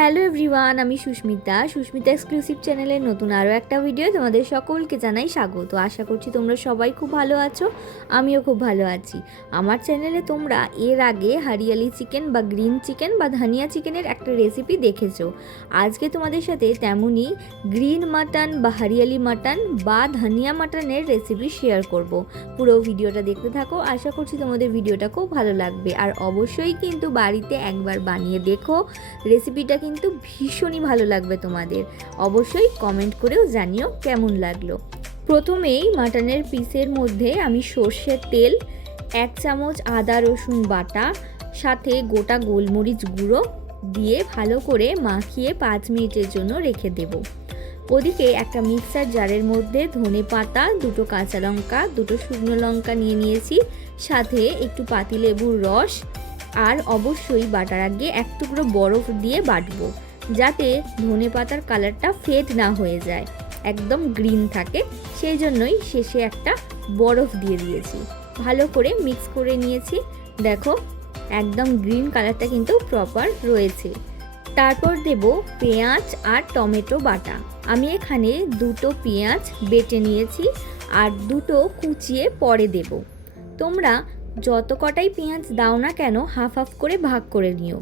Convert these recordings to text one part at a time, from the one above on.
Hello everyone, আমি Susmita. Susmita exclusive চ্যানেলের নতুন আরও একটা ভিডিও তোমাদের সকলকে জানাই স্বাগত। আশা করছি তোমরা সবাই খুব ভালো আছো, আমিও খুব ভালো আছি। আমার চ্যানেলে তোমরা এর আগে হারিয়ালি চিকেন বা গ্রিন চিকেন বা ধনিয়া চিকেনের একটা রেসিপি দেখেছ। আজকে তোমাদের সাথে তেমনই গ্রিন মাটন বা হারিয়ালি মাটন বা ধনিয়া মাটনের রেসিপি শেয়ার করব। পুরো ভিডিওটা দেখতে থাকো, আশা করছি তোমাদের ভিডিওটা খুব ভালো লাগবে। আর অবশ্যই কিন্তু বাড়িতে একবার বানিয়ে দেখো। রেসিপিটা কিন্তু ভীষণই ভালো লাগবে তোমাদের। অবশ্যই কমেন্ট করেও জানিও কেমন লাগল। প্রথমেই মাটনের পিসের মধ্যে আমি সর্ষের তেল, এক চামচ আদা রসুন বাটা, সাথে গোটা গোলমরিচ গুঁড়ো দিয়ে ভালো করে মাখিয়ে পাঁচ মিনিটের জন্য রেখে দেব। ওদিকে একটা মিক্সার জারের মধ্যে ধনে পাতা, দুটো কাঁচা লঙ্কা, দুটো শুকনো লঙ্কা নিয়ে নিয়েছি, সাথে একটু পাতিলেবুর রস আর অবশ্যই বাটার আগে এক টুকরো বরফ দিয়ে বাটবো, যাতে ধনে পাতার কালারটা ফেড না হয়ে যায়। একদম গ্রিন থাকে, সেই জন্যই শেষে একটা বরফ দিয়ে দিয়েছি। ভালো করে মিক্স করে নিয়েছি। দেখো, একদম গ্রিন কালারটা কিন্তু প্রপার রয়েছে। তারপর দেব পেঁয়াজ আর টমেটো বাটা। আমি এখানে দুটো পেঁয়াজ বেটে নিয়েছি আর দুটো কুচিয়ে পরে দেব। তোমরা যত কটাই পেঁয়াজ দাও না কেন হাফ হাফ করে ভাগ করে নিও।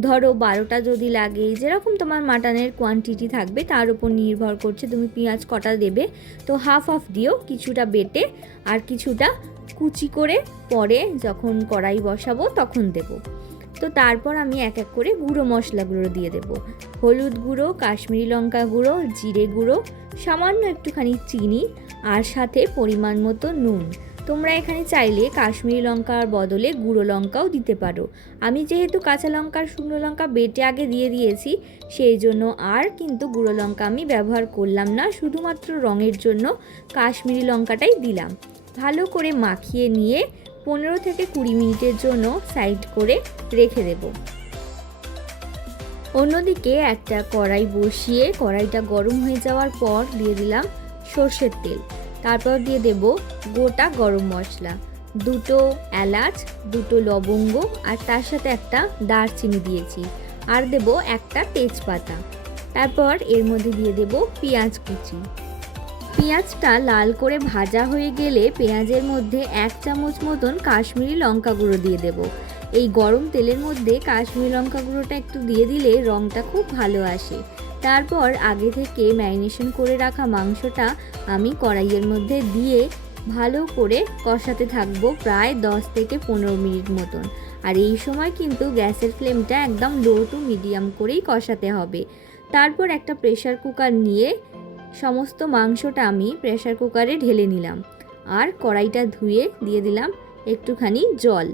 ধরো বারোটা যদি লাগে, যেরকম তোমার মাটনের কোয়ান্টিটি থাকবে, তার উপর নির্ভর করছে তুমি পেঁয়াজ কটা দেবে। তো হাফ হাফ দিও, কিছুটা বেটে আর কিছুটা কুচি করে পরে যখন কড়াই বসাবো তখন দেব। তো তারপর আমি এক এক করে গুঁড়ো মশলাগুলো দিয়ে দেব। হলুদ গুঁড়ো, কাশ্মীরি লঙ্কা গুঁড়ো, জিরে গুঁড়ো, সামান্য একটুখানি চিনি আর সাথে পরিমাণ মতো নুন। তোমরা এখানে চাইলে কাশ্মীরি লঙ্কার বদলে গুঁড়ো লঙ্কাও দিতে পারো। আমি যেহেতু কাঁচা লঙ্কার শুকনো লঙ্কা বেটে আগে দিয়ে দিয়েছি, সেই জন্য আর কিন্তু গুঁড়ো লঙ্কা আমি ব্যবহার করলাম না, শুধুমাত্র রঙের জন্য কাশ্মীরি লঙ্কাটাই দিলাম। ভালো করে মাখিয়ে নিয়ে পনেরো থেকে কুড়ি মিনিটের জন্য সাইড করে রেখে দেব। অন্যদিকে একটা কড়াই বসিয়ে কড়াইটা গরম হয়ে যাওয়ার পর দিয়ে দিলাম সর্ষের তেল। তারপর দিয়ে দেব গোটা গরম মশলা। দুটো এলাচ, দুটো লবঙ্গ আর তার সাথে একটা দারচিনি দিয়েছি। আর দেব একটা তেজপাতা। তারপর এর মধ্যে দিয়ে দেব পেঁয়াজ কুচি। পেঁয়াজটা লাল করে ভাজা হয়ে গেলে পেঁয়াজের মধ্যে এক চামচ মতন কাশ্মীরি লঙ্কা গুঁড়ো দিয়ে দেব। এই গরম তেলের মধ্যে কাশ্মীরি লঙ্কা গুঁড়োটা একটু দিয়ে দিলে রঙটা খুব ভালো আসে। তারপর আগে থেকে ম্যারিনেশন করে রাখা মাংসটা আমি কড়াইয়ের মধ্যে দিয়ে ভালো করে কষাতে থাকব প্রায় দশ থেকে পনেরো মিনিট মতন। আর এই সময় কিন্তু গ্যাসের ফ্লেমটা একদম লো টু মিডিয়াম করেই কষাতে হবে। তারপর একটা প্রেশার কুকার নিয়ে সমস্ত মাংসটা আমি প্রেশার কুকারে ঢেলে নিলাম। আর কড়াইটা ধুয়ে দিয়ে দিলাম একটুখানি জল।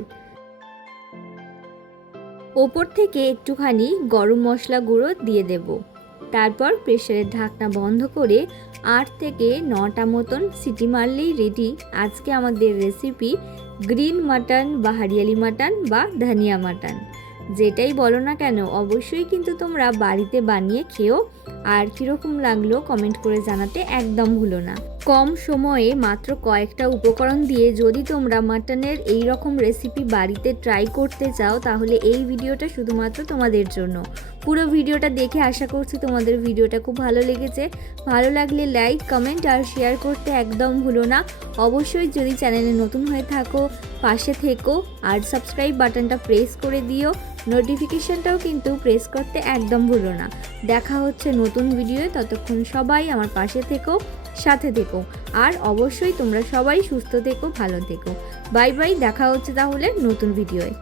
ওপর থেকে একটুখানি গরম মশলা গুঁড়ো দিয়ে দেবো। তারপর প্রেশারের ঢাকনা বন্ধ করে আট থেকে নটা মতন সিটি মারলেই রেডি আজকে আমাদের রেসিপি গ্রিন মাটন বা হারিয়ালি মাটন বা ধনিয়া মাটন যেটাই বলো না কেন, অবশ্যই কিন্তু তোমরা বাড়িতে বানিয়ে খেও। আর কীরকম লাগল কমেন্ট করে জানাতে একদম ভুলো না। কম সময়ে মাত্র কয়েকটা উপকরণ দিয়ে যদি তোমরা মাটনের এই রকম রেসিপি বাড়িতে ট্রাই করতে চাও, তাহলে এই ভিডিওটা শুধুমাত্র তোমাদের জন্য। পুরো ভিডিওটা দেখে আশা করছি তোমাদের ভিডিওটা খুব ভালো লেগেছে। ভালো লাগলে লাইক কমেন্ট আর শেয়ার করতে একদম ভুলো না। অবশ্যই যদি চ্যানেলে নতুন হয়ে থাকো, পাশে থেকো আর সাবস্ক্রাইব বাটনটা প্রেস করে দিও। নোটিফিকেশানটাও কিন্তু প্রেস করতে একদম ভুলো না। দেখা হচ্ছে নতুন ভিডিওয়ে ততক্ষণ সবাই আমার পাশে থেকো, সাথে থেকো আর অবশ্যই তোমরা সবাই সুস্থ থেকো, ভালো থেকো। বাই বাই দেখা হচ্ছে তাহলে নতুন ভিডিওয়ে